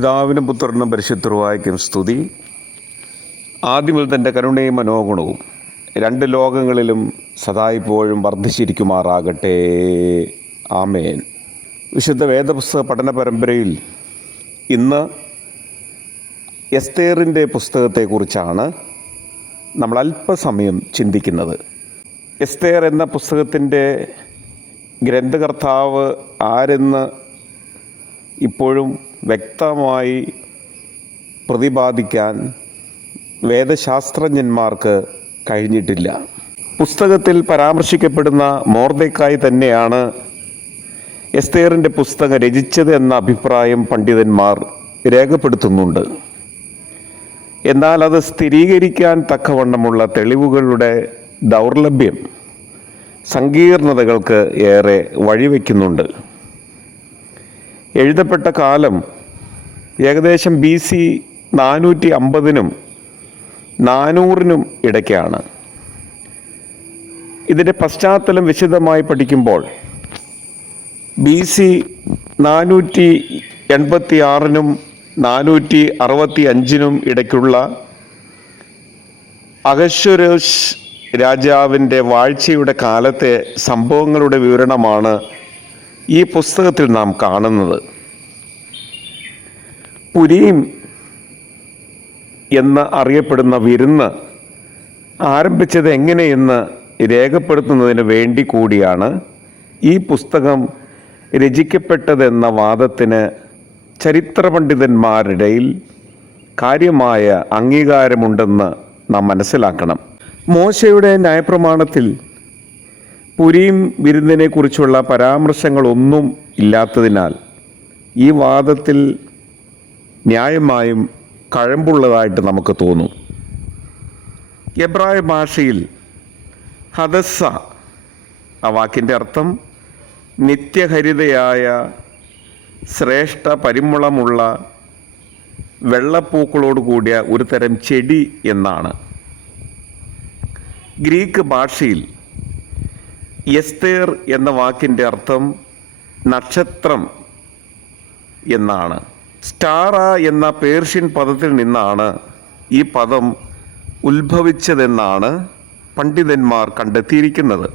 പിതാവിനും പുത്രനും പരിശുദ്ധവായിക്കും സ്തുതി. ആദ്യമുതൽ തന്റെ കരുണയും മനോഗുണവും രണ്ട് ലോകങ്ങളിലും സദായിപ്പോഴും വർദ്ധിച്ചിരിക്കുമാറാകട്ടെ. ആമേൻ. വിശുദ്ധ വേദപുസ്തക പഠന പരമ്പരയിൽ ഇന്ന് എസ്തേറിന്റെ പുസ്തകത്തെക്കുറിച്ചാണ് നമ്മൾ അല്പസമയം ചിന്തിക്കുന്നത്. എസ്തേർ എന്ന പുസ്തകത്തിന്റെ ഗ്രന്ഥകർത്താവ് ആരെന്ന് ഇപ്പോഴും വ്യക്തമായി പ്രതിപാദിക്കാൻ വേദശാസ്ത്രജ്ഞന്മാർക്ക് കഴിഞ്ഞിട്ടില്ല. പുസ്തകത്തിൽ പരാമർശിക്കപ്പെടുന്ന മോർദക്കായി തന്നെയാണ് എസ്തേറിന്റെ പുസ്തകം രചിച്ചത് എന്ന അഭിപ്രായം പണ്ഡിതന്മാർ രേഖപ്പെടുത്തുന്നുണ്ട്. എന്നാൽ അത് സ്ഥിരീകരിക്കാൻ തക്കവണ്ണമുള്ള തെളിവുകളുടെ ദൗർലഭ്യം സങ്കീർണതകൾക്ക് ഏറെ വഴിവെക്കുന്നുണ്ട്. എഴുതപ്പെട്ട കാലം ഏകദേശം ബി സി നാനൂറ്റി അമ്പതിനും നാനൂറിനും ഇടയ്ക്കാണ്. ഇതിന്റെ പശ്ചാത്തലം വിശദമായി പഠിക്കുമ്പോൾ ബി സി നാനൂറ്റി എൺപത്തി ആറിനും നാനൂറ്റി അറുപത്തി അഞ്ചിനും ഇടയ്ക്കുള്ള അഗശ്വരേഷ് രാജാവിന്റെ വാഴ്ചയുടെ കാലത്തെ സംഭവങ്ങളുടെ വിവരണമാണ് ഈ പുസ്തകത്തിൽ നാം കാണുന്നത് പുരീം എന്ന് അറിയപ്പെടുന്ന വിരുന്ന് ആരംഭിച്ചത് എങ്ങനെയെന്ന് രേഖപ്പെടുത്തുന്നതിന് വേണ്ടി കൂടിയാണ് ഈ പുസ്തകം രചിക്കപ്പെട്ടതെന്ന വാദത്തിന് ചരിത്ര പണ്ഡിതന്മാരുടെയിൽ കാര്യമായ അംഗീകാരമുണ്ടെന്ന് നാം മനസ്സിലാക്കണം. മോശയുടെ ന്യായപ്രമാണത്തിൽ പുരീം വിരുന്നിനെ കുറിച്ചുള്ള പരാമർശങ്ങളൊന്നും ഇല്ലാത്തതിനാൽ ഈ വാദത്തിൽ ന്യായമായും കഴമ്പുള്ളതായിട്ട് നമുക്ക് തോന്നും. എബ്രായ ഭാഷയിൽ ഹദസ്സ ആ വാക്കിന്റെ അർത്ഥം നിത്യഹരിതയായ ശ്രേഷ്ഠ പരിമളമുള്ള വെള്ളപ്പൂക്കളോട് കൂടിയ ഒരു തരം ചെടി എന്നാണ്. ഗ്രീക്ക് ഭാഷയിൽ എസ്തേർ എന്ന വാക്കിന്റെ അർത്ഥം നക്ഷത്രം എന്നാണ്. സ്റ്റാറ എന്ന പേർഷ്യൻ പദത്തിൽ നിന്നാണ് ഈ പദം ഉത്ഭവിച്ചതെന്നാണ് പണ്ഡിതന്മാർ കണ്ടെത്തിയിരിക്കുന്നത്.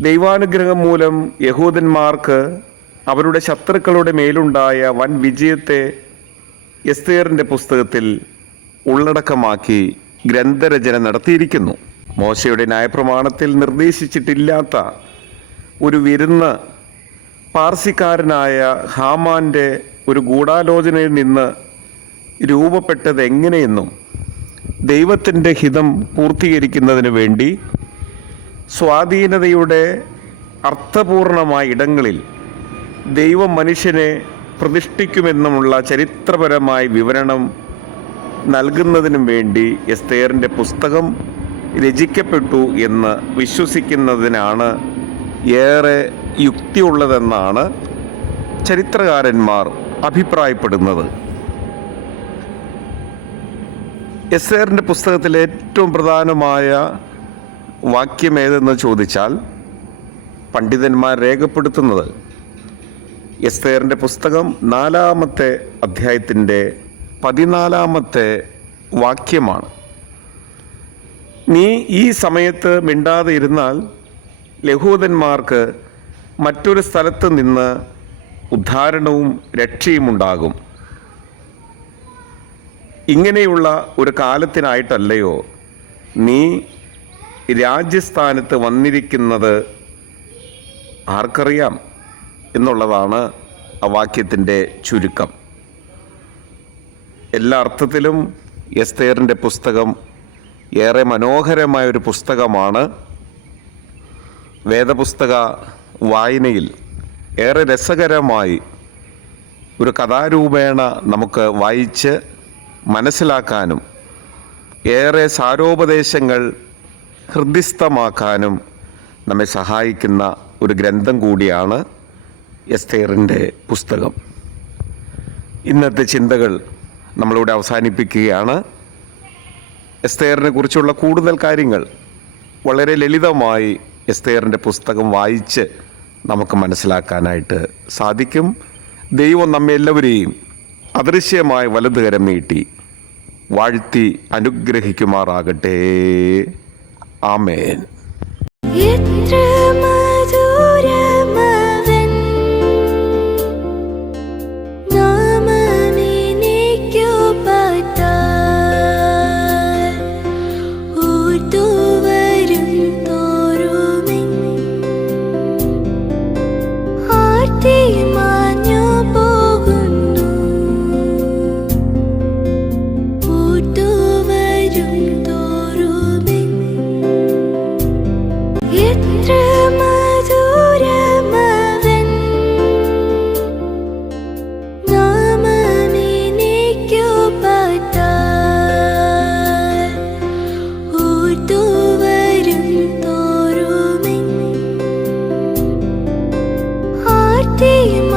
ദൈവാനുഗ്രഹം മൂലം യഹൂദന്മാർക്ക് അവരുടെ ശത്രുക്കളുടെ മേലുണ്ടായ വൻ വിജയത്തെ എസ്തേറിന്റെ പുസ്തകത്തിൽ ഉള്ളടക്കമാക്കി ഗ്രന്ഥരചന നടത്തിയിരിക്കുന്നു. മോശയുടെ ന്യായപ്രമാണത്തിൽ നിർദ്ദേശിച്ചിട്ടില്ലാത്ത ഒരു വിരുന്ന് പാർസിക്കാരനായ ഹാമാന്റെ ഒരു ഗൂഢാലോചനയിൽ നിന്ന് രൂപപ്പെട്ടത് എങ്ങനെയെന്നും ദൈവത്തിന്റെ ഹിതം പൂർത്തീകരിക്കുന്നതിന് വേണ്ടി സ്വാധീനതയുടെ അർത്ഥപൂർണമായ ഇടങ്ങളിൽ ദൈവം മനുഷ്യനെ പ്രതിഷ്ഠിക്കുമെന്നുമുള്ള ചരിത്രപരമായ വിവരണം നൽകുന്നതിനും വേണ്ടി എസ്തേറിന്റെ പുസ്തകം രചിക്കപ്പെട്ടു എന്ന് വിശ്വസിക്കുന്നതിനാണ് ഏറെ യുക്തിയുള്ളതെന്നാണ് ചരിത്രകാരന്മാർ അഭിപ്രായപ്പെടുന്നത്. എസ് എറിന്റെ പുസ്തകത്തിലെ ഏറ്റവും പ്രധാനമായ വാക്യം ഏതെന്ന് ചോദിച്ചാൽ പണ്ഡിതന്മാർ രേഖപ്പെടുത്തുന്നത് എസ്തേറിന്റെ പുസ്തകം നാലാമത്തെ അധ്യായത്തിന്റെ പതിനാലാമത്തെ വാക്യമാണ്. നീ ഈ സമയത്ത് മിണ്ടാതെ ഇരുന്നാൽ ലഹൂദന്മാർക്ക് മറ്റൊരു സ്ഥലത്ത് നിന്ന് ഉദ്ധാരണവും രക്ഷയും ഉണ്ടാകും ഇങ്ങനെയുള്ള ഒരു കാലത്തിനായിട്ടല്ലയോ നീ രാജ്യസ്ഥാനത്ത് വന്നിരിക്കുന്നത് ആർക്കറിയാം എന്നുള്ളതാണ് ആ വാക്യത്തിന്റെ ചുരുക്കം. എല്ലാ അർത്ഥത്തിലും എസ്തേറിന്റെ പുസ്തകം ഏറെ മനോഹരമായ ഒരു പുസ്തകമാണ് വേദപുസ്തക വായനയിൽ ഏറെ രസകരമായി ഒരു കഥാരൂപേണ നമുക്ക് വായിച്ച് മനസ്സിലാക്കാനും ഏറെ സാരോപദേശങ്ങൾ ഹൃദ്യസ്ഥമാക്കാനും നമ്മെ സഹായിക്കുന്ന ഒരു ഗ്രന്ഥം കൂടിയാണ് എസ്തേറിന്റെ പുസ്തകം. ഇന്നത്തെ ചിന്തകൾ നമ്മളിവിടെ അവസാനിപ്പിക്കുകയാണ്. എസ്തേറിനെ കുറിച്ചുള്ള കൂടുതൽ കാര്യങ്ങൾ വളരെ ലളിതമായി എസ്തേറിന്റെ പുസ്തകം വായിച്ച് നമുക്ക് മനസ്സിലാക്കാനായിട്ട് സാധിക്കും. ദൈവം നമ്മെ എല്ലാവരെയും അദൃശ്യമായ വലതുകരം നീട്ടി വാഴ്ത്തി അനുഗ്രഹിക്കുമാറാകട്ടെ. ആമേൻ. ti